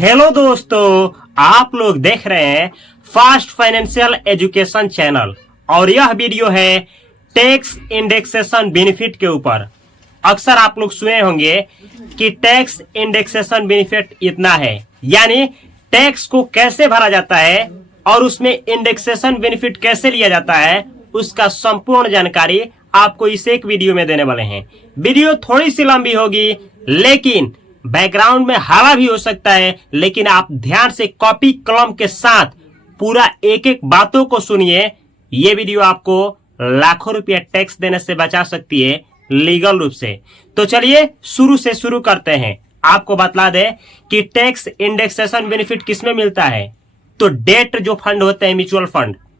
Hello दोस्तों, आप लोग देख रहे हैं फास्ट फाइनेंशियल एजुकेशन चैनल और यह वीडियो है टैक्स इंडेक्सेशन बेनिफिट के ऊपर। अक्सर आप लोग सुने होंगे कि टैक्स इंडेक्सेशन बेनिफिट इतना है, यानी टैक्स को कैसे भरा जाता है और उसमें इंडेक्सेशन बेनिफिट कैसे लिया जाता है, उसका संपूर्ण जानकारी आपको इस एक वीडियो में देने वाले हैं। वीडियो थोड़ी सी लंबी होगी, लेकिन बैकग्राउंड में हवा भी हो सकता है, लेकिन आप ध्यान से कॉपी कलम के साथ पूरा एक एक बातों को सुनिए। ये वीडियो आपको लाखों रुपया टैक्स देने से बचा सकती है लीगल रूप से। तो चलिए शुरू से शुरू करते हैं। आपको बतला दें कि टैक्स इंडेक्सेशन बेनिफिट किसमें मिलता है। तो डेट जो फंड होते हैं,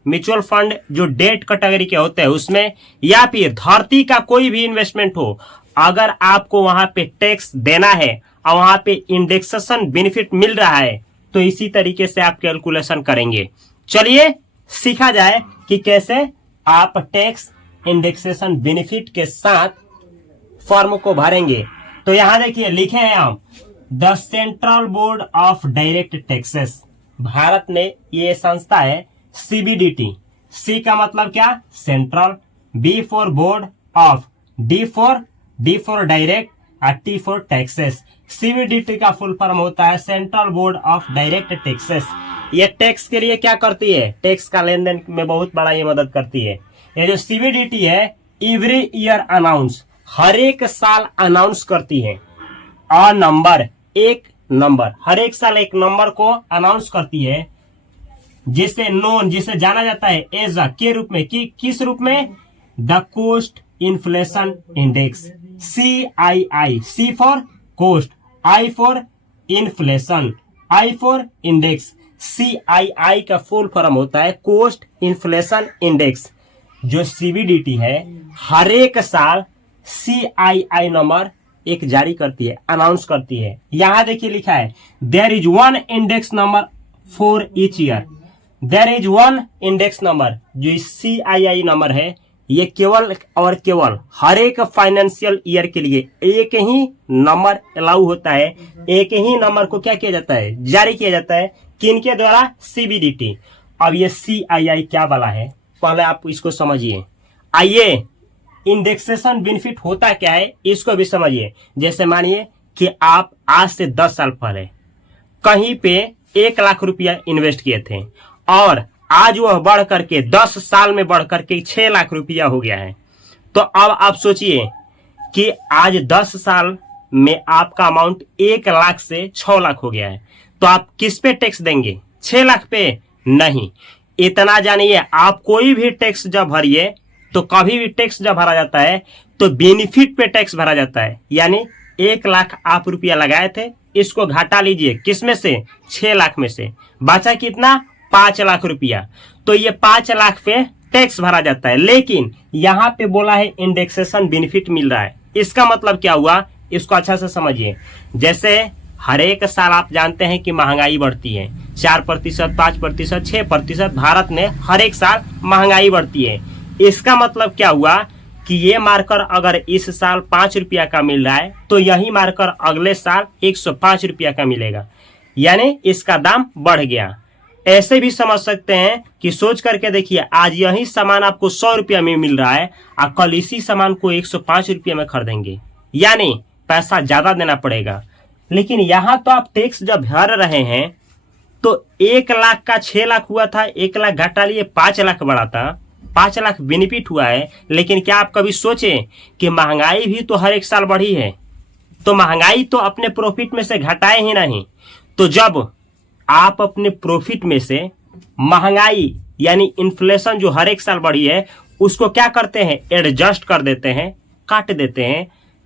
म्यूचुअल फंड जो डेट कैटेगरी के होते हैं उसमें, या फिर धरती का कोई भी इन्वेस्टमेंट हो, अगर आपको वहां पे टैक्स देना है और वहां पे इंडेक्सेशन बेनिफिट मिल रहा है, तो इसी तरीके से आप कैलकुलेशन करेंगे। चलिए सीखा जाए कि कैसे आप टैक्स इंडेक्सेशन बेनिफिट के साथ फॉर्म को भरेंगे। तो यहां देखिए लिखे हैं हम, the central board of direct taxes. Bharat में ये संस्था है सीबीडीटी। सी का मतलब क्या? Central, B for board, of, D for direct और टी फॉर टैक्सेस। सीबीडीटी का फुल फॉर्म होता है central board of direct taxes. ये टैक्स के लिए क्या करती है? टैक्स का लेन देन में बहुत बड़ा ये मदद करती है। ये जो सीबीडीटी है, एवरी ईयर अनाउंस, हर एक साल अनाउंस करती है। अ नंबर, एक नंबर, हर एक साल एक नंबर को अनाउंस करती है, जिसे नोन, जिसे जाना जाता है एज के रूप में, किस रूप में? The cost inflation index, CII। C for cost, I for inflation, I for index. CII का फुल फॉर्म होता है कोस्ट इन्फ्लेशन इंडेक्स। जो सीबीडीटी है हर एक साल CII नंबर एक जारी करती है, अनाउंस करती है। यहां देखिए लिखा है, there is one index number for each year. There is one index number, जो CII नंबर है, ये केवल और केवल हर एक फाइनेंशियल ईयर के लिए एक ही नंबर अलाउ होता है। एक ही नंबर को क्या किया जाता है? जारी किया जाता है। किनके द्वारा? सीबीडीटी। अब ये CII क्या वाला है, पहले आप इसको समझिए। आइए, इंडेक्सेशन बेनिफिट होता क्या है इसको भी समझिए। जैसे मानिए कि आप आज से 10 साल पहले कहीं पे 1 लाख रुपया इन्वेस्ट किए थे और आज वह बढ़ करके 10 साल में बढ़ करके 6 लाख रुपया हो गया है। तो अब आप सोचिए कि आज 10 साल में आपका अमाउंट 1 लाख से 6 लाख हो गया है, तो आप किस पे टैक्स देंगे? 6 लाख पे? नहीं। इतना जानिए, आप कोई भी टैक्स जब भरिए, तो कभी भी टैक्स जब भरा जाता है तो बेनिफिट पे टैक्स भरा जाता है। यानी 1 लाख आप रुपया लगाए थे, इसको घटा लीजिए, किसमें से? 6 लाख में से। बचा कितना? 5 लाख रुपया। तो ये 5 लाख पे टैक्स भरा जाता है। लेकिन यहाँ पे बोला है इंडेक्सेशन बेनिफिट मिल रहा है। इसका मतलब क्या हुआ, इसको अच्छा से समझिए। जैसे हर एक साल आप जानते हैं कि महंगाई बढ़ती है, 4%, 5%, 6%। भारत में हर एक साल महंगाई बढ़ती है। इसका मतलब क्या हुआ कि ये मार्कर अगर इस साल 5 रुपया का मिल रहा है, तो यही मार्कर अगले साल 105 रुपया का मिलेगा, यानी इसका दाम बढ़ गया। ऐसे भी समझ सकते हैं कि सोच करके देखिए, आज यही सामान आपको 100 रुपया में मिल रहा है और कल इसी सामान को 105 रुपया में खरीदेंगे, यानी पैसा ज्यादा देना पड़ेगा। लेकिन यहाँ तो आप टैक्स जब भर रहे हैं, तो 1 लाख का 6 लाख हुआ था, 1 लाख घटा लिए 5 लाख बढ़ा था, 5 लाख बेनिफिट हुआ है। लेकिन क्या आप कभी सोचे कि महंगाई भी तो हर एक साल बढ़ी है, तो महंगाई तो अपने प्रॉफिट में से घटाए ही नहीं। तो जब आप अपने प्रॉफिट में से महंगाई यानी इन्फ्लेशन जो हर एक साल बढ़ी है, उसको क्या करते हैं? एडजस्ट कर देते हैं, काट देते हैं।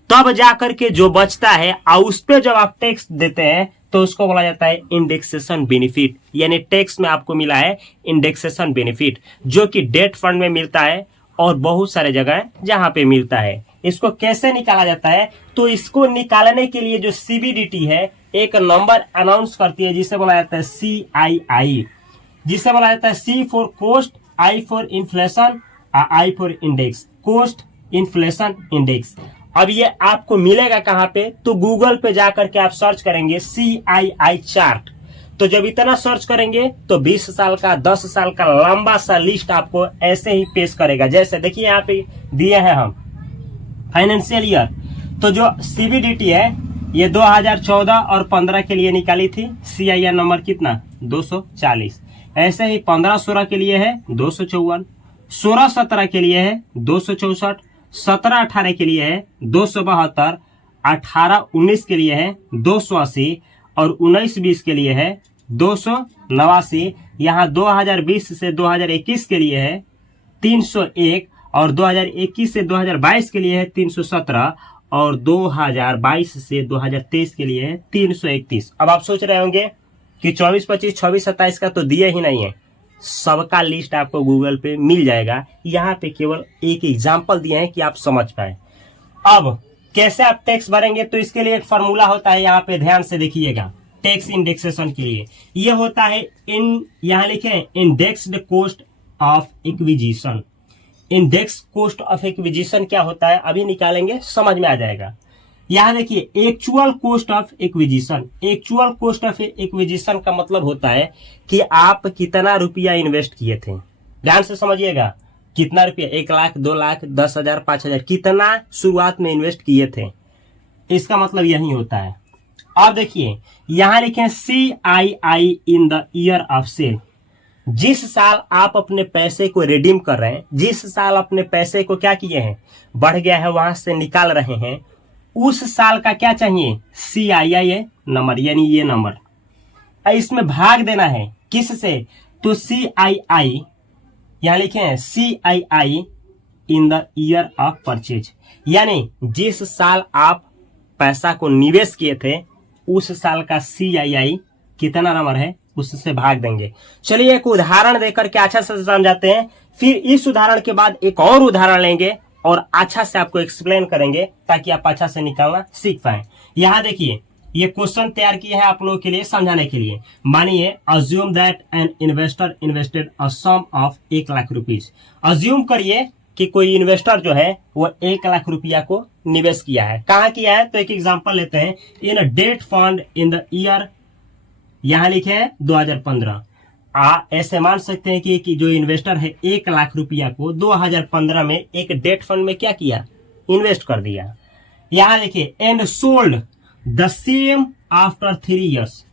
तब जाकर के जो बचता है और उस पे जब आप टैक्स देते हैं, तो उसको बोला जाता है इंडेक्सेशन बेनिफिट। यानी टैक्स में आपको मिला है इंडेक्सेशन बेनिफिट, जो कि डेट फंड में मिलता है और बहुत सारे जगह जहां पे मिलता है। इसको कैसे निकाला जाता है? तो इसको निकालने के लिए जो सीबीडीटी है एक नंबर अनाउंस करती है, जिसे बोला जाता है CII, जिसे बोला जाता है C for cost, I for inflation, I for index. Cost inflation index. अब ये आपको मिलेगा कहां पे, तो गूगल पे जाकर के आप सर्च करेंगे CII चार्ट। तो जब इतना सर्च करेंगे तो 20 साल का 10 साल का लंबा सा लिस्ट आपको ऐसे ही पेश करेगा। जैसे देखिए यहाँ पे दिए हैं हम फाइनेंशियल ईयर, तो जो CBDT है ये 2014 और 15 के लिए निकाली थी। CIR नंबर कितना 240। ऐसे ही 15-16 के लिए है 254, 16-17 के लिए है 264, 17-18 के लिए है 272, 18-19 के लिए है 280 और 19-20 के लिए है 289। यहाँ 2020 से 2021 के लिए है 301 और 2021 से 2022 के लिए है 317 और 2022 से 2023 के लिए है 331। अब आप सोच रहे होंगे कि 24, 25, 26, 27 का तो दिए ही नहीं है। सबका लिस्ट आपको गूगल पे मिल जाएगा। यहाँ पे केवल एक एग्जाम्पल दिए हैं कि आप समझ पाए। अब कैसे आप टैक्स भरेंगे, तो इसके लिए एक फॉर्मूला होता है, यहाँ पे ध्यान से देखिएगा। टैक्स इंडेक्सेशन के लिए ये होता है यहाँ लिखे indexed cost of acquisition. Index cost of acquisition क्या होता है अभी निकालेंगे, समझ में आ जाएगा। यहाँ देखिए actual cost of acquisition. Actual cost of acquisition का मतलब होता है कि आप कितना रुपया इन्वेस्ट किए थे। ध्यान से समझिएगा, कितना रुपया, 1 लाख, 2 लाख, 10,000, 5,000, कितना शुरुआत में इन्वेस्ट किए थे, इसका मतलब यही होता है। अब देखिए यहाँ लिखे CII in the year of sale. जिस साल आप अपने पैसे को रिडीम कर रहे हैं, जिस साल अपने पैसे को क्या किए हैं, बढ़ गया है वहां से निकाल रहे हैं, उस साल का क्या चाहिए, CII नंबर, यानी ये नंबर। इसमें भाग देना है किससे, तो CII यहां लिखे हैं CII in the year of purchase, यानी जिस साल आप पैसा को निवेश किए थे उस साल का CII कितना नंबर है उससे भाग देंगे। चलिए एक उदाहरण देकर के अच्छा से समझाते हैं, फिर इस उदाहरण के बाद एक और उदाहरण लेंगे और अच्छा से आपको एक्सप्लेन करेंगे ताकि आप अच्छा से निकालना सीख पाए। यहाँ देखिए ये क्वेश्चन तैयार किया है आप लोगों के लिए समझाने के लिए। मानिए assume that an investor invested a sum of 1 lakh rupees. Assume करिए कि कोई इन्वेस्टर जो है वो 1 लाख रुपया को निवेश किया है। कहाँ किया है, तो एक एग्जांपल लेते हैं। In debt fund in the year, यहाँ लिखे हैं 2015। ऐसे मान सकते हैं कि जो इन्वेस्टर है 1 लाख रुपया को 2015 में एक डेट फंड में क्या किया, इन्वेस्ट कर दिया। यहाँ लिखे and sold the same after 3 years.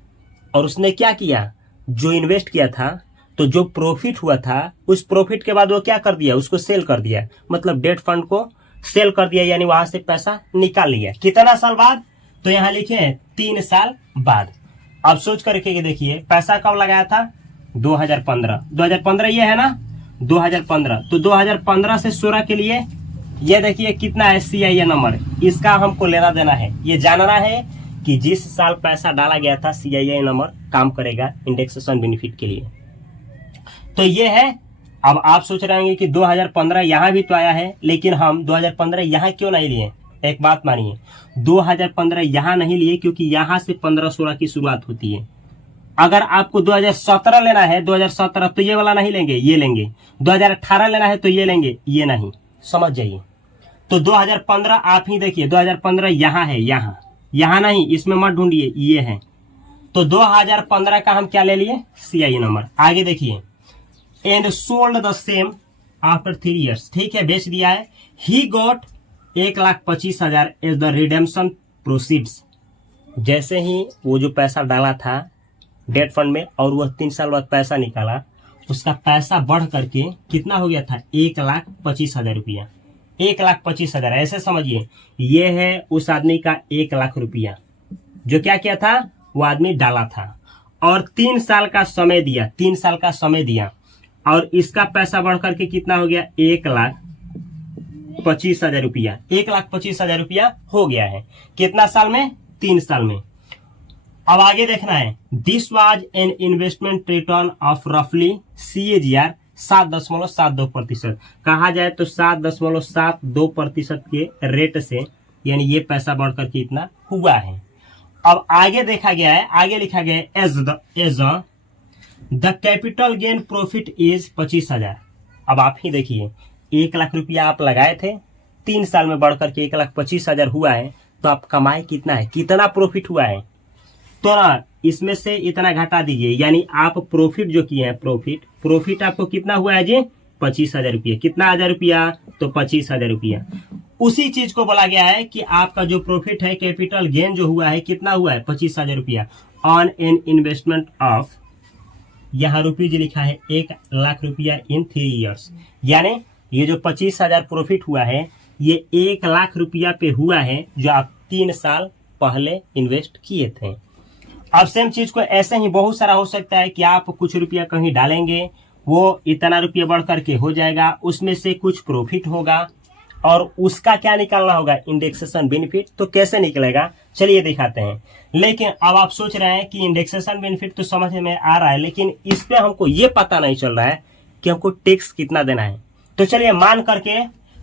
और उसने क्या किया, जो इन्वेस्ट किया था तो जो प्रॉफिट हुआ था उस प्रॉफिट के बाद वो क्या कर दिया, उसको सेल कर दिया। मतलब डेट फंड को सेल कर दिया, यानी वहां से पैसा निकाल लिया। कितना साल बाद, तो यहाँ लिखे हैं 3 साल बाद। अब सोच करके देखिए पैसा कब लगाया था, 2015 ये है ना 2015। तो 2015 से 16 के लिए ये देखिए कितना है CII नंबर, इसका हमको लेना देना है। ये जानना है कि जिस साल पैसा डाला गया था CII नंबर काम करेगा इंडेक्सेशन बेनिफिट के लिए। तो ये है। अब आप सोच रहे होंगे कि 2015 यहाँ भी तो आया है, लेकिन हम 2015 यहाँ क्यों नहीं लिए। एक बात मानिए, 2015 यहाँ नहीं लिए क्योंकि यहाँ से 15-16 की शुरुआत होती है। अगर आपको 2017 लेना है, 2017 तो ये वाला नहीं लेंगे, ये लेंगे। 2018 लेना है तो ये लेंगे, ये नहीं। समझ जाइए। तो 2015 आप ही देखिए, 2015 यहाँ है, यहाँ नहीं, इसमें मत ढूंढिए, ये है। तो 2015 का हम क्या ले लिए, CII नंबर। आगे देखिए and sold the same after 3 years. ठीक है, बेच दिया है। He got 1,25,000 as the redemption proceeds. जैसे ही वो जो पैसा डाला था डेट फंड में और वह 3 साल बाद पैसा निकाला, उसका पैसा बढ़ करके कितना हो गया था, 1,25,000 रुपया। 1,25,000 ऐसे समझिए, ये है उस आदमी का 1 लाख रुपया जो क्या किया था, वो आदमी डाला था और 3 साल का समय दिया, 3 साल का समय दिया और इसका पैसा बढ़ करके कितना हो गया, 1,25,000 रुपया। 1,25,000 रुपया हो गया है। कितना साल में, 3 साल में। अब आगे देखना है, this was an investment return of रफली CAGR 7.72%। कहा जाए तो 7.72% के रेट से, यानी ये पैसा बढ़ करके इतना हुआ है। अब आगे देखा गया है, आगे लिखा गया है as the capital gain profit is 25,000। अब आप ही देखिए 1 लाख रुपया आप लगाए थे, 3 साल में बढ़ करके 1,25,000 हुआ है, तो आप कमाए कितना है, कितना प्रॉफिट हुआ है, तो ना इसमें से इतना घटा दीजिए, यानी आप प्रॉफिट जो किए हैं, प्रॉफिट आपको कितना हुआ है जी, 25,000 रुपया। कितना 1000 रुपया, तो 25,000 रुपया। उसी चीज को बोला गया है कि आपका जो प्रॉफिट है, कैपिटल गेन जो हुआ है, कितना हुआ है, 25,000 रुपया ऑन एन इन्वेस्टमेंट ऑफ, यहाँ रुपीज लिखा है 1,00,000 रुपया इन 3 ईयर्स, यानी ये जो 25,000 प्रॉफिट हुआ है, ये 1,00,000 रुपया पे हुआ है, जो आप 3 साल पहले इन्वेस्ट किए थे। अब सेम चीज को ऐसे ही बहुत सारा हो सकता है कि आप कुछ रुपया कहीं डालेंगे, वो इतना रुपया बढ़ करके हो जाएगा, उसमें से कुछ प्रॉफिट होगा और उसका क्या निकालना होगा, इंडेक्सेशन बेनिफिट। तो कैसे निकलेगा, चलिए दिखाते हैं। लेकिन अब आप सोच रहे हैं कि इंडेक्सेशन बेनिफिट तो समझ में आ रहा है, लेकिन इस पे हमको ये पता नहीं चल रहा है कि हमको टैक्स कितना देना है। तो चलिए मान करके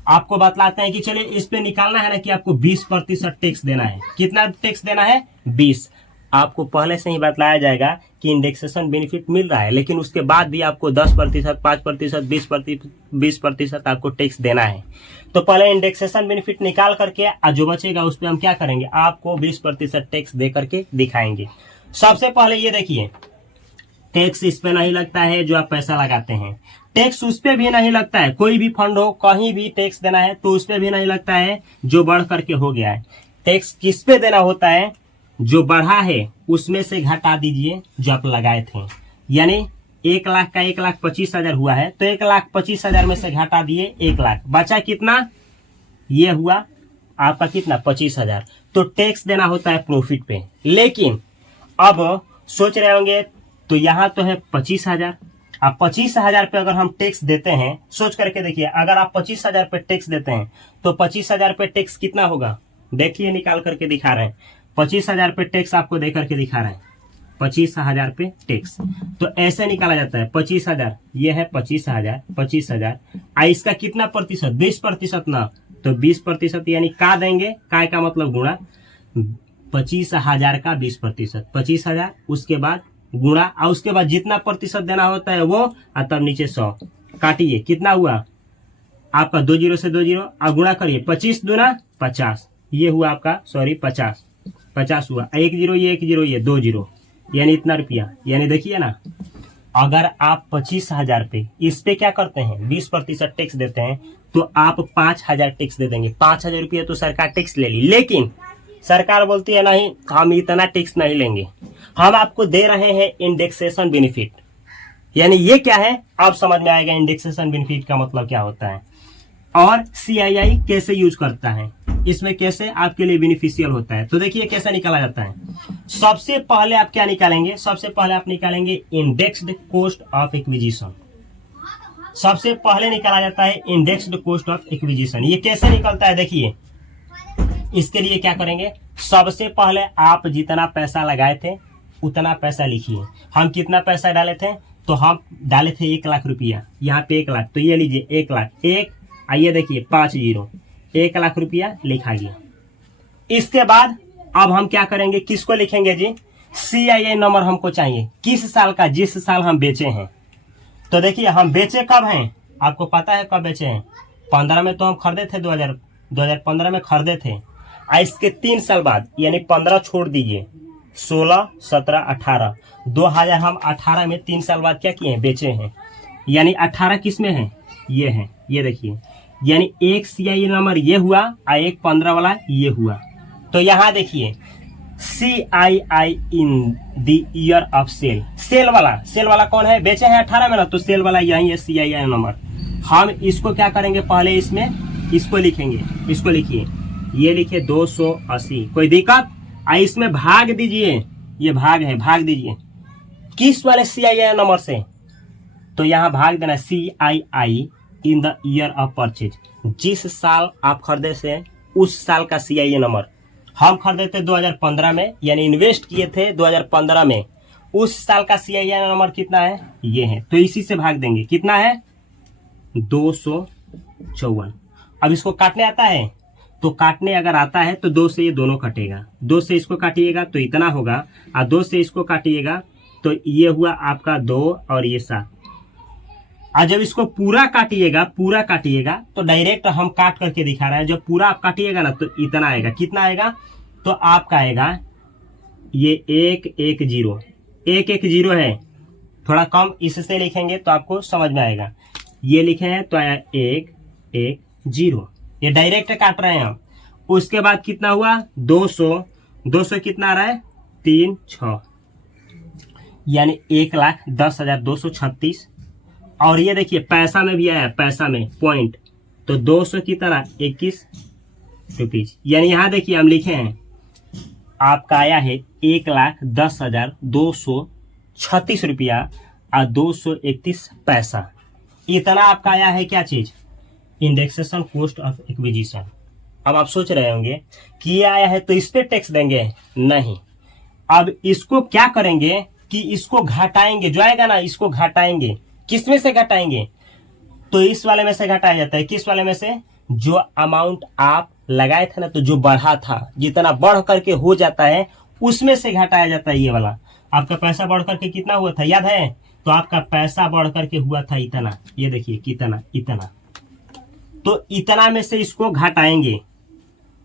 आपको बतलाते हैं कि चलिए इस पे निकालना है ना कि आपको 20% टैक्स देना है। कितना टैक्स देना है, 20। आपको पहले से ही बतलाया जाएगा कि इंडेक्सेशन बेनिफिट मिल रहा है, लेकिन उसके बाद भी आपको 10%, 5%, 20% आपको टैक्स देना है। तो पहले इंडेक्सेशन बेनिफिट निकाल करके जो बचेगा उस पर हम क्या करेंगे, आपको 20% टैक्स दे करके दिखाएंगे। सबसे पहले ये देखिए, टैक्स इस पे नहीं लगता है जो आप पैसा लगाते हैं, टैक्स उस पे भी नहीं लगता है, कोई भी फंड हो कहीं भी टैक्स देना है तो उस पे भी नहीं लगता है जो बढ़ करके हो गया है। टैक्स किस पे देना होता है, जो बढ़ा है उसमें से घटा दीजिए जो आप लगाए थे, यानी 1,00,000 का 1,25,000 हुआ है, तो 1,25,000 में से घटा दिए 1,00,000, बचा कितना, ये हुआ आपका कितना, 25,000। तो टैक्स देना होता है प्रॉफिट पे। लेकिन अब सोच रहे होंगे तो यहाँ तो है 25,000, अब 25,000 पे अगर हम टैक्स देते हैं, सोच करके देखिए, अगर आप 25,000 पे टैक्स देते हैं तो 25,000 पे टैक्स कितना होगा, देखिए निकाल करके दिखा रहे हैं। 25,000 पे टैक्स आपको दे करके दिखा रहे हैं, 25,000 पे टैक्स। तो ऐसे निकाला जाता है, 25,000 ये है 25,000, इसका कितना प्रतिशत, 20% ना, तो 20% यानी का देंगे, का मतलब गुणा, 25,000 का 20%, 25,000, उसके बाद गुणा, और उसके बाद जितना प्रतिशत देना होता है वो, और तब नीचे 100 काटिए, कितना हुआ आपका, 2 जीरो से 2 जीरो, और गुणा करिए, 25 दूना 50, ये हुआ आपका, सॉरी 50 हुआ, 1 जीरो ये 2 जीरो, यानी इतना रुपया। यानी देखिए ना, अगर आप 25,000 पे इस पे क्या करते हैं, 20% टैक्स देते हैं, तो आप 5,000 टैक्स दे देंगे। 5,000 रुपया तो सरकार टैक्स ले ली, लेकिन सरकार बोलती है नहीं, हम इतना टैक्स नहीं लेंगे, हम आपको दे रहे हैं इंडेक्सेशन बेनिफिट। यानी ये क्या है, अब समझ में आएगा इंडेक्सेशन बेनिफिट का मतलब क्या होता है, और CII कैसे यूज करता है, इसमें कैसे आपके लिए बेनिफिशियल होता है। तो देखिए कैसे निकाला जाता है। सबसे पहले आप क्या निकालेंगे, सबसे पहले आप निकालेंगे इंडेक्स्ड कॉस्ट ऑफ एक्विजिशन। सबसे पहले निकाला जाता है इंडेक्स्ड कॉस्ट ऑफ एक्विजिशन। ये कैसे निकलता है, देखिए इसके लिए क्या करेंगे, सबसे पहले आप जितना पैसा लगाए थे उतना पैसा लिखिए। हम कितना पैसा डाले थे, तो हम डाले थे 1,00,000 रुपया, यहाँ पे 1,00,000, तो ये लीजिए 1,00,000, आइए देखिए 5 जीरो, 1,00,000 रुपया लिखा गया। इसके बाद अब हम क्या करेंगे, किसको लिखेंगे जी, CII नंबर हमको चाहिए, किस साल का, जिस साल हम बेचे हैं। तो देखिए हम बेचे कब हैं, आपको पता है कब बेचे हैं, 15 में तो हम खरीदे थे, 2015 में खरीदे थे। इसके 3 साल बाद, यानी 15 छोड़ दीजिए, 16, 17, 18, 2000 हम 18 में 3 साल बाद क्या किए हैं, बेचे हैं। यानी 18 किस में है, ये है, ये देखिए, यानी एक CII नंबर ये हुआ और एक 15 वाला ये हुआ। तो यहाँ देखिए CII in the year of sale, sale वाला कौन है, बेचे हैं 18 में ना, तो सेल वाला यही है CII नंबर। हम इसको क्या करेंगे, पहले इसमें इसको लिखेंगे, इसको लिखिए, ये लिखिए 280, कोई दिक्कत, इसमें भाग दीजिए, ये भाग है, भाग दीजिए किस वाले CII नंबर से, तो यहाँ भाग देना CII in the year of purchase, जिस साल आप खरीदे से उस साल का CII नंबर। हम खरीदे थे 2015 में, यानी इन्वेस्ट किए थे 2015 में, उस साल का CII नंबर कितना है, ये है, तो इसी से भाग देंगे, कितना है 254। अब इसको काटने आता है, तो काटने अगर आता है तो 2 से ये दोनों कटेगा, 2 से इसको काटिएगा तो इतना होगा, और 2 से इसको काटिएगा तो ये हुआ आपका 2 और ये 7, और जब इसको पूरा काटिएगा तो डायरेक्ट हम काट करके दिखा रहे हैं। जब पूरा आप काटिएगा ना तो इतना आएगा, कितना आएगा, तो आपका आएगा ये 110 है, थोड़ा कम इससे लिखेंगे तो आपको समझ में आएगा। ये लिखे हैं तो आया 110, ये डायरेक्ट काट रहे हैं हम। उसके बाद कितना हुआ 200 कितना आ रहा है 3 6, यानी 1,10,236। और ये देखिए पैसा में भी आया, पैसा में पॉइंट, तो 200 की तरह 21 रुपीज, यानी यहाँ देखिए हम लिखे हैं आपका आया है 1,10,236 रुपया और 231 पैसा। इतना आपका आया है क्या चीज, इंडेक्सेशन कॉस्ट ऑफ एक्विजिशन। अब आप सोच रहे होंगे कि ये आया है तो इस पे टैक्स देंगे, नहीं। अब इसको क्या करेंगे कि इसको घटाएंगे, जो आएगा ना इसको घटाएंगे। किस में से घटाएंगे, तो इस वाले में से घटाया जाता है। किस वाले में से, जो अमाउंट आप लगाए थे ना, तो जो बढ़ा था, जितना बढ़ करके हो जाता है उसमें से घटाया जाता है। ये वाला आपका पैसा बढ़ करके कितना हुआ था याद है, तो आपका पैसा बढ़ करके हुआ था इतना, ये देखिए कितना, इतना, तो इतना में से इसको घटाएंगे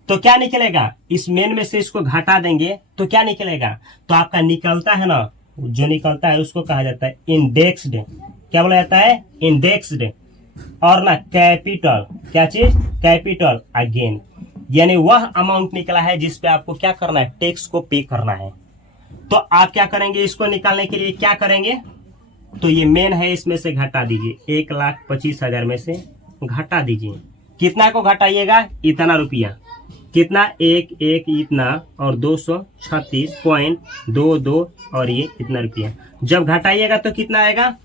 तो क्या निकलेगा, इस मेन में से इसको घटा देंगे तो क्या निकलेगा, तो आपका निकलता है ना, जो निकलता है उसको कहा जाता है इंडेक्स्ड। क्या बोला जाता है, इंडेक्स्ड। और ना कैपिटल, क्या चीज, कैपिटल अगेन, यानी वह अमाउंट निकला है जिस पे आपको क्या करना है, टैक्स को पे करना है। तो आप क्या करेंगे, इसको निकालने के लिए क्या करेंगे, तो ये मेन है, इसमें से घटा दीजिए, 1,25,000 में से घटा दीजिए। कितना को घटाइएगा, इतना रुपया, कितना, 1 इतना और 236.22 और ये इतना रुपया। जब घटाइएगा तो कितना आएगा,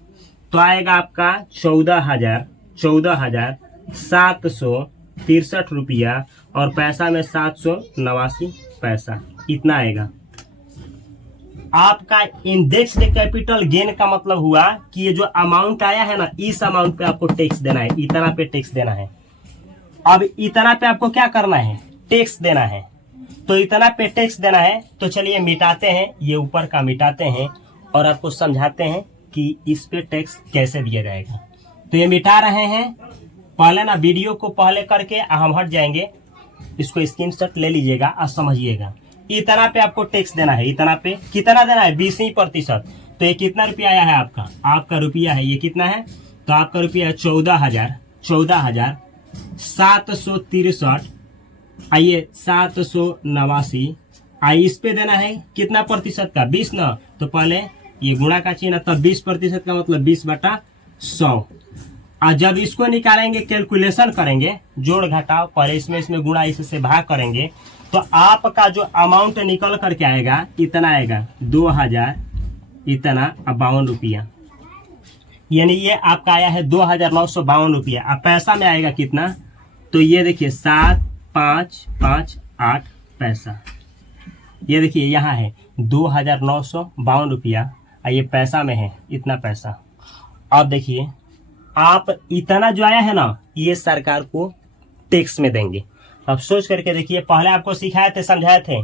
तो आएगा आपका 14,763 रुपया और पैसा में 789 पैसा, इतना आएगा। आपका इंडेक्स्ड कैपिटल गेन का मतलब हुआ कि ये जो अमाउंट आया है ना, इस अमाउंट पे आपको टैक्स देना है, इतना पे टैक्स देना है। अब इतना पे आपको क्या करना है, टैक्स देना है। तो इतना पे टैक्स देना है, तो चलिए मिटाते हैं, ये ऊपर का मिटाते हैं और आपको समझाते हैं कि इस पे टैक्स कैसे दिया जाएगा। तो ये मिटा रहे हैं, पहले ना वीडियो को पहले करके हम हट जाएंगे, इसको स्क्रीनशॉट ले लीजिएगा और समझिएगा। इतना पे आपको टैक्स देना है, इतना पे कितना देना है, 20%। तो ये कितना रुपया आया है आपका रुपया है ये कितना है, तो आपका रुपया है 14,763, आइए 789, आइए इस पे देना है कितना प्रतिशत का, 20 ना, तो पहले ये गुणा का चिन्ह, तब 20% का मतलब 20/100। और जब इसको निकालेंगे, कैलकुलेशन करेंगे, जोड़ घटाव, पहले इसमें गुणा, इससे भाग करेंगे, तो आपका जो अमाउंट निकल करके आएगा इतना आएगा 2,000 इतना 52 रुपया, यानी ये आपका आया है 2,952 रुपया। अब पैसा में आएगा कितना, तो ये देखिए 7,558 पैसा, ये देखिए यहाँ है 2,952 रुपया, ये पैसा में है इतना पैसा। अब देखिए आप इतना जो आया है ना, ये सरकार को टैक्स में देंगे। अब सोच करके देखिए, पहले आपको सिखाए थे, समझाए थे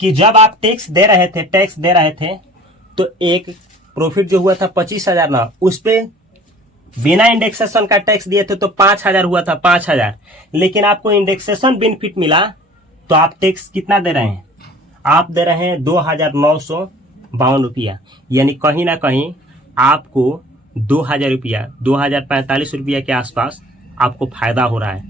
कि जब आप टैक्स दे रहे थे तो एक प्रॉफिट जो हुआ था 25,000 ना, उस पे बिना इंडेक्सेशन का टैक्स दिए थे तो 5,000 हुआ था, 5,000। लेकिन आपको इंडेक्सेशन बेनिफिट मिला तो आप टैक्स कितना दे रहे हैं, आप दे रहे हैं 2,952 रुपया, यानी कहीं ना कहीं आपको 2,000 रुपया, 2,045 रुपया के आसपास आपको फायदा हो रहा है।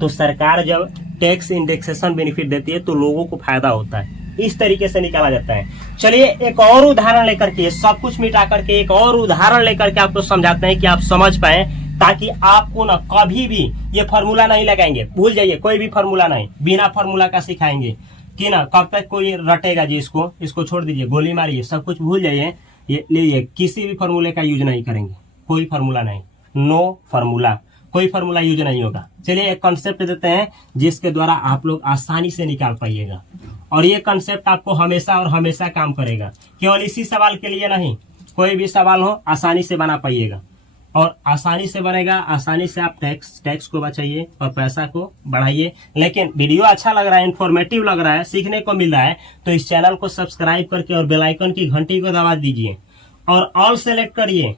तो सरकार जब टैक्स इंडेक्सेशन बेनिफिट देती है तो लोगों को फायदा होता है, इस तरीके से निकाला जाता है। चलिए एक और उदाहरण लेकर के, सब कुछ मिटा करके एक और उदाहरण लेकर के आपको समझाते हैं कि आप समझ पाए, ताकि आपको ना कभी भी ये फार्मूला नहीं लगाएंगे, भूल जाइए, कोई भी फार्मूला नहीं, बिना फार्मूला का सिखाएंगे कि ना कब तक कोई रटेगा जी, इसको छोड़ दीजिए, गोली मारिए, सब कुछ भूल जाइए, ये लीजिए, किसी भी फार्मूले का यूज नहीं करेंगे, कोई फार्मूला नहीं, नो फार्मूला, कोई फार्मूला यूज नहीं होगा। चलिए एक कॉन्सेप्ट देते हैं जिसके द्वारा आप लोग आसानी से निकाल पाइएगा, और ये कॉन्सेप्ट आपको हमेशा और हमेशा काम करेगा, केवल इसी सवाल के लिए नहीं, कोई भी सवाल हो आसानी से बना पाइएगा, और आसानी से बनेगा, आसानी से आप टैक्स को बचाइए और पैसा को बढ़ाइए। लेकिन वीडियो अच्छा लग रहा है, इन्फॉर्मेटिव लग रहा है, सीखने को मिल रहा है, तो इस चैनल को सब्सक्राइब करके और बेल आइकन की घंटी को दबा दीजिए और ऑल सेलेक्ट करिए।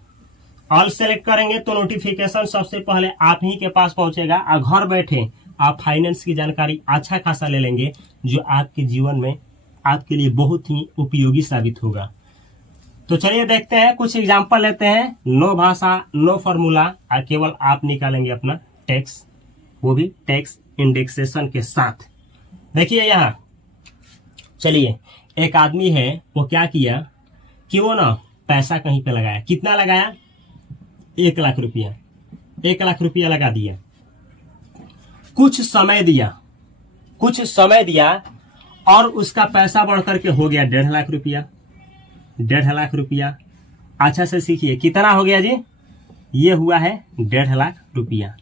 ऑल सेलेक्ट करेंगे तो नोटिफिकेशन सबसे पहले आप ही के पास पहुंचेगा और घर बैठे आप फाइनेंस की जानकारी अच्छा खासा ले लेंगे, जो आपके जीवन में आपके लिए बहुत ही उपयोगी साबित होगा। तो चलिए देखते हैं, कुछ एग्जांपल लेते हैं। नो भाषा, नो फॉर्मूला, और केवल आप निकालेंगे अपना टैक्स, वो भी टैक्स इंडेक्सेशन के साथ। देखिए यहाँ, चलिए एक आदमी है, वो क्या किया कि वो ना पैसा कहीं पे लगाया। कितना लगाया? 1 लाख रुपया। 1 लाख रुपया लगा दिया। कुछ समय दिया और उसका पैसा बढ़ करके हो गया 1.5 लाख रुपया। 1.5 लाख रुपया, अच्छा से सीखिए कितना हो गया जी, ये हुआ है 1.5 लाख रुपया।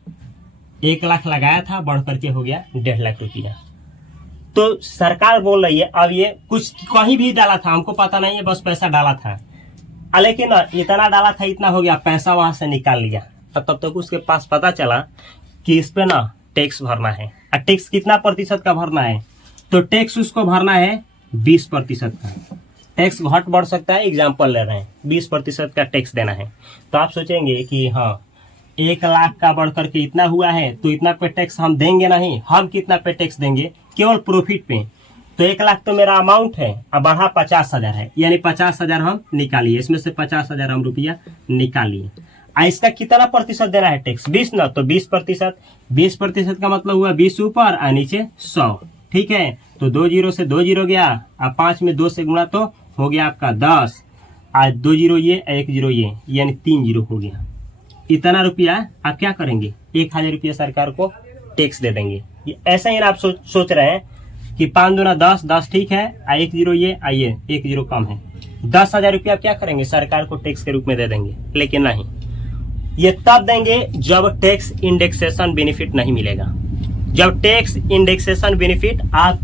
1 लाख लगाया था, बढ़ करके हो गया 1.5 लाख रुपया। तो सरकार बोल रही है, अब ये कुछ कहीं भी डाला था, हमको पता नहीं है, बस पैसा डाला था, लेकिन इतना डाला था, इतना हो गया, पैसा वहां से निकाल लिया। तब तक उसके पास पता चला कि इस पे ना टैक्स भरना है। और टैक्स कितना प्रतिशत का भरना है? तो टैक्स उसको भरना है 20% का। टैक्स घट बढ़ सकता है, एग्जाम्पल ले रहे हैं, 20% का टैक्स देना है। तो आप सोचेंगे कि हाँ 1 लाख का बढ़ करके इतना हुआ है, तो इतना पे टैक्स हम देंगे नहीं। हम कितना पे टैक्स देंगे? केवल प्रॉफिट पे। तो 1 लाख तो मेरा अमाउंट है, अब बढ़ा 50,000 है, यानी 50,000 हम निकालिए, इसमें से 50,000 हम रुपया निकालिए। इसका कितना प्रतिशत देना है टैक्स? 20 ना, तो 20%। 20% का मतलब हुआ 20 ऊपर और नीचे 100, ठीक है। तो 2 जीरो से 2 जीरो गया, अब 5 में 2 से गुणा तो हो गया आपका 10, आज 2 जीरो ये, 1 जीरो ये, यानी 3 जीरो हो गया। इतना रुपया आप क्या करेंगे? 1,000 रुपया सरकार को टैक्स दे देंगे। ये ऐसा ही आप सोच रहे हैं कि 5 दूना 10, 10 ठीक है, 1 जीरो ये, आइए 1 जीरो कम है, 10,000 रुपया आप क्या करेंगे? सरकार को टैक्स के रूप में दे देंगे। लेकिन नहीं, ये तब देंगे जब टैक्स इंडेक्सेशन बेनिफिट नहीं मिलेगा। जब टैक्स इंडेक्सेशन बेनिफिट आप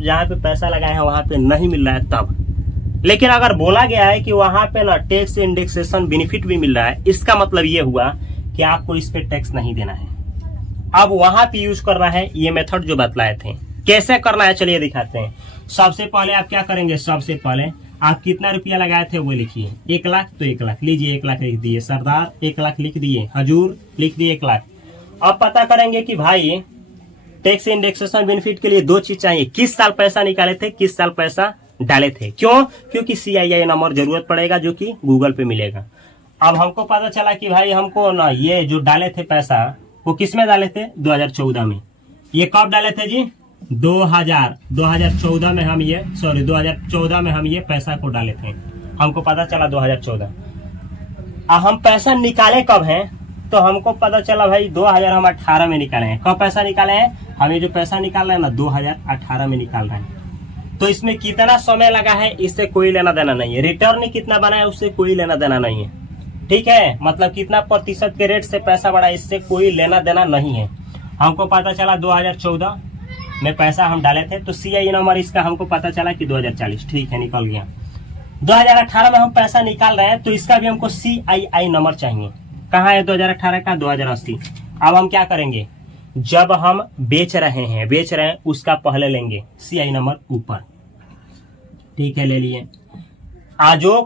जहाँ पे पैसा लगाए हैं वहां पे नहीं मिल रहा है तब। लेकिन अगर बोला गया है कि वहां पे ना टैक्स इंडेक्सेशन बेनिफिट भी मिल रहा है, इसका मतलब ये हुआ कि आपको इस पे टैक्स नहीं देना है। अब वहां पे यूज करना है ये मेथड जो बतलाए थे। कैसे करना है चलिए दिखाते हैं। सबसे पहले आप क्या करेंगे? सबसे पहले आप कितना रुपया लगाए थे वो लिखिए। 1 लाख, तो 1 लाख लीजिए, 1 लाख लिख दिए। सरदार 1 लाख लिख दिए, हजूर लिख दिए 1 लाख। अब पता करेंगे कि भाई टैक्स इंडेक्सेशन बेनिफिट के लिए 2 चीज चाहिए, किस साल पैसा निकाले थे, किस साल पैसा डाले थे। क्यों? क्योंकि CII नंबर जरूरत पड़ेगा जो कि गूगल पे मिलेगा। अब हमको पता चला कि भाई हमको ना ये जो डाले थे पैसा वो किस में डाले थे? 2014 में। ये कब डाले थे जी? 2014 में हम ये 2014 में हम ये पैसा को डाले थे, हमको पता चला 2014। हम पैसा निकाले कब हैं? तो हमको पता चला भाई 2018 में निकाले हैं। कब पैसा निकाले हैं? हम ये जो पैसा निकाल रहे हैं ना 2018 में निकाल रहे हैं। तो इसमें कितना समय लगा है इससे कोई लेना देना नहीं है। रिटर्न कितना बना है उससे कोई लेना देना नहीं है, ठीक है। मतलब कितना प्रतिशत के रेट से पैसा बढ़ा इससे कोई लेना देना नहीं है। हमको पता चला 2014 में पैसा हम डाले थे, तो CII नंबर इसका हमको पता चला कि 2040, ठीक है, निकल गया। 2018 में हम पैसा निकाल रहे हैं तो इसका भी हमको CII नंबर चाहिए। कहाँ है 2018 का? 2080। अब हम क्या करेंगे? जब हम बेच रहे हैं उसका पहले लेंगे CII नंबर ऊपर, ठीक है, ले लिए। जो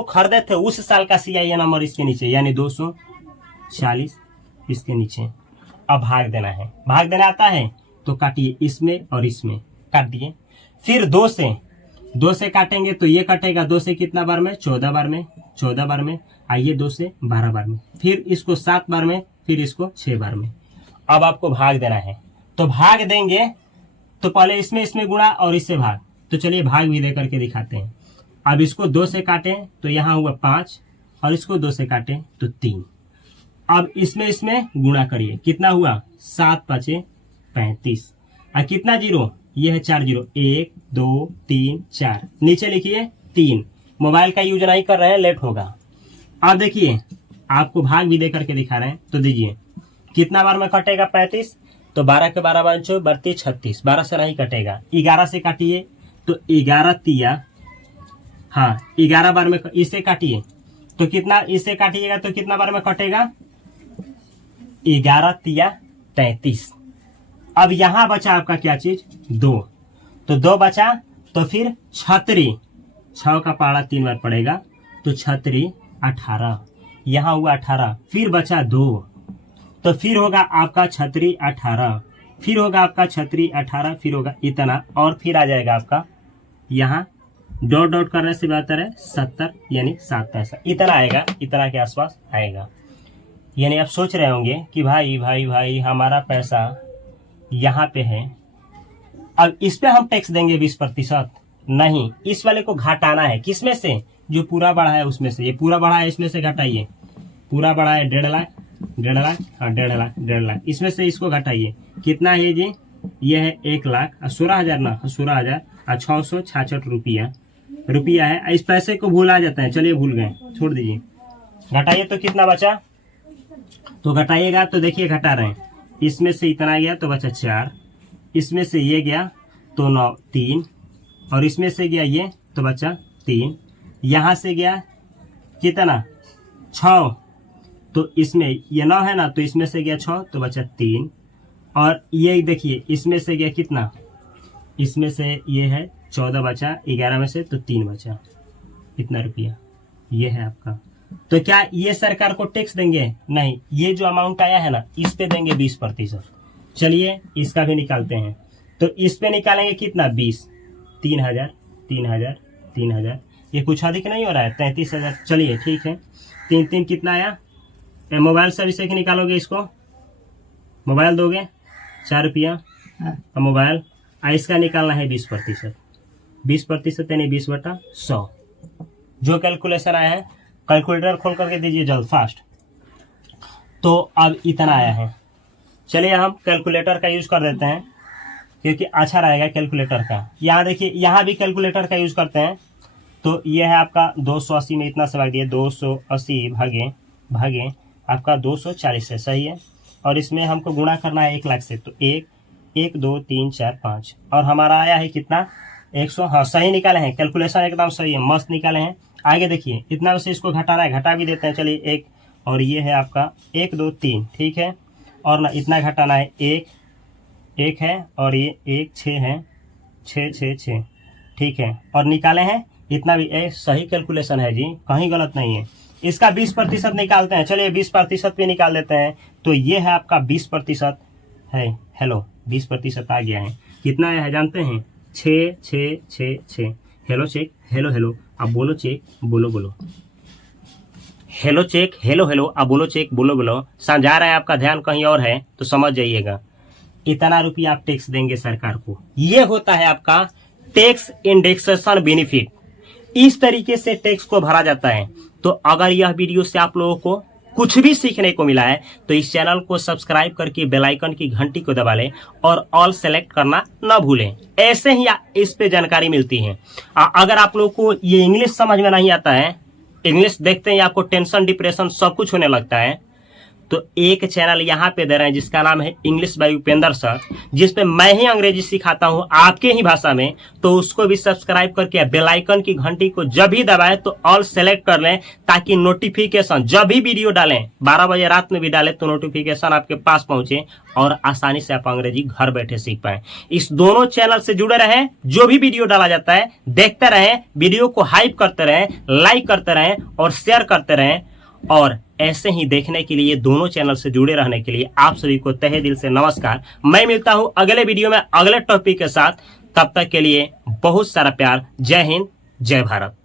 खरीदे थे उस साल का CII नंबर इसके नीचे, यानी 240 इसके नीचे। अब भाग देना है, भाग देना आता है तो काटिए, इसमें और इसमें काट दिए। फिर 2 से काटेंगे तो ये कटेगा 2 से कितना बार में? 14 बार में। आइए 2 से 12 बार में, फिर इसको 7 बार में, फिर इसको 6 बार में। अब आपको भाग देना है, तो भाग देंगे तो पहले इसमें गुणा और इससे भाग। तो चलिए भाग भी दे करके दिखाते हैं। अब इसको 2 से काटें तो यहाँ हुआ 5 और इसको 2 से काटें तो 3। अब इसमें गुणा करिए, कितना हुआ? 7 5 35। और कितना जीरो? ये है 4 जीरो, 1 2 3 4, नीचे लिखिए 3। मोबाइल का यूज नहीं कर रहे हैं, लेट होगा। अब देखिए आपको भाग भी दे करके दिखा रहे हैं, तो दीजिए कितना बार में कटेगा? 35। तो 12 के 12 बार 32 36, 12 से नहीं कटेगा, 11 से काटिए तो 11 तिया, हाँ 11 बार में इससे काटिए तो कितना, इससे काटिएगा तो कितना बार में कटेगा? 11 तिया 33। अब यहां बचा आपका क्या चीज? 2, तो 2 बचा, तो फिर छतरी, 6 का पहाड़ा 3 बार पड़ेगा, तो छतरी 18, यहाँ हुआ 18, फिर बचा 2, तो फिर होगा आपका 36 18, फिर होगा आपका 36 18, फिर होगा इतना, और फिर आ जाएगा आपका यहाँ डॉट डॉट करने से बेहतर है 70 यानी 7 पैसा, इतना आएगा, इतना के आसपास आएगा। यानी आप सोच रहे होंगे कि भाई भाई भाई हमारा पैसा यहाँ पे है, अब इस पे हम टैक्स देंगे 20%? नहीं, इस वाले को घटाना है। किसमें से? जो पूरा बढ़ा है उसमें से। ये पूरा बढ़ा है, इसमें से घटाइए। पूरा बढ़ा है 1.5 लाख, 1.5 लाख, हाँ 1.5 लाख, 1.5 लाख, इसमें से इसको घटाइए। कितना है जी? ये है 1,16,000 ना, 16,000 और 666 रुपया है। इस पैसे को भूला जाता है, चलिए भूल गए, छोड़ दीजिए। घटाइए तो कितना बचा? तो घटाइएगा तो देखिए घटा रहे हैं, इसमें से इतना गया तो बचा 4, इसमें से ये गया तो 9 3, और इसमें से गया ये तो बचा 3, यहाँ से गया कितना 6, तो इसमें ये 9 है ना, तो इसमें से गया 6 तो बचा 3, और ये देखिए इसमें से गया कितना, इसमें से ये है 14 बचा, 11 में से तो 3 बचा, इतना रुपया ये है आपका। तो क्या ये सरकार को टैक्स देंगे? नहीं, ये जो अमाउंट आया है ना इस पे देंगे 20%। चलिए इसका भी निकालते हैं, तो इस पे निकालेंगे कितना 20, 3,000 3,000 3,000, ये कुछ अधिक नहीं हो रहा है 33,000। चलिए ठीक है, 3 3 कितना आया? मोबाइल से अभी से निकालोगे इसको, मोबाइल दोगे 4 रुपया और मोबाइल, इसका निकालना है 20%, 20% यानी 20/100। जो कैलकुलेशन आया है कैलकुलेटर खोल करके दीजिए जल्द फास्ट। तो अब इतना आया है, चलिए हम कैलकुलेटर का यूज कर देते हैं क्योंकि अच्छा रहेगा कैलकुलेटर का। यहाँ देखिए, यहाँ भी कैलकुलेटर का यूज करते हैं। तो ये है आपका 280 में इतना से भाग दिए, 280 भागे आपका 240 है, सही है। और इसमें हमको गुणा करना है 1 लाख से, तो 1 1 2 3 4 5, और हमारा आया है कितना 100। हाँ सही निकाले हैं, कैलकुलेशन एकदम सही है, मस्त निकाले हैं। आगे देखिए इतना से इसको घटाना है, घटा भी देते हैं, चलिए 1, और ये है आपका 1 2 3, ठीक है। और ना इतना घटाना है 1 है, और ये 1 6 है, 6 6 6, ठीक है। और निकाले हैं इतना भी, सही कैलकुलेशन है जी, कहीं गलत नहीं है। इसका 20% निकालते हैं, चलिए 20% भी निकाल देते हैं। तो ये है आपका 20% है, हेलो 20% आ गया है। कितना आया है जानते हैं? 6 6 6 6। हेलो चेक, हेलो हेलो, अब बोलो चेक, बोलो बोलो, हेलो चेक, हेलो हेलो, अब बोलो चेक, बोलो बोलो। समझा रहा है, आपका ध्यान कहीं और है तो समझ जाइएगा। इतना रुपया आप टैक्स देंगे सरकार को, ये होता है आपका टैक्स इंडेक्सेशन बेनिफिट। इस तरीके से टैक्स को भरा जाता है। तो अगर यह वीडियो से आप लोगों को कुछ भी सीखने को मिला है तो इस चैनल को सब्सक्राइब करके बेल आइकन की घंटी को दबा लें और ऑल सेलेक्ट करना न भूलें। ऐसे ही इस पे जानकारी मिलती है। अगर आप लोगों को ये इंग्लिश समझ में नहीं आता है, इंग्लिश देखते ही आपको टेंशन डिप्रेशन सब कुछ होने लगता है, तो एक चैनल यहाँ पे दे रहे हैं जिसका नाम है इंग्लिश बाय उपेंद्र सर, जिसपे मैं ही अंग्रेजी सिखाता हूँ आपके ही भाषा में। तो उसको भी सब्सक्राइब करके बेल आइकन की घंटी को जब भी दबाएं तो ऑल सेलेक्ट कर लें, ताकि नोटिफिकेशन जब भी वीडियो डालें, 12 बजे रात में भी डालें तो नोटिफिकेशन आपके पास पहुंचे और आसानी से आप अंग्रेजी घर बैठे सीख पाए। इस दोनों चैनल से जुड़े रहें, जो भी वीडियो डाला जाता है देखते रहें, वीडियो को हाइप करते रहें, लाइक करते रहें और शेयर करते रहें। और ऐसे ही देखने के लिए, दोनों चैनल से जुड़े रहने के लिए आप सभी को तहे दिल से नमस्कार। मैं मिलता हूं अगले वीडियो में अगले टॉपिक के साथ, तब तक के लिए बहुत सारा प्यार। जय हिंद, जय भारत।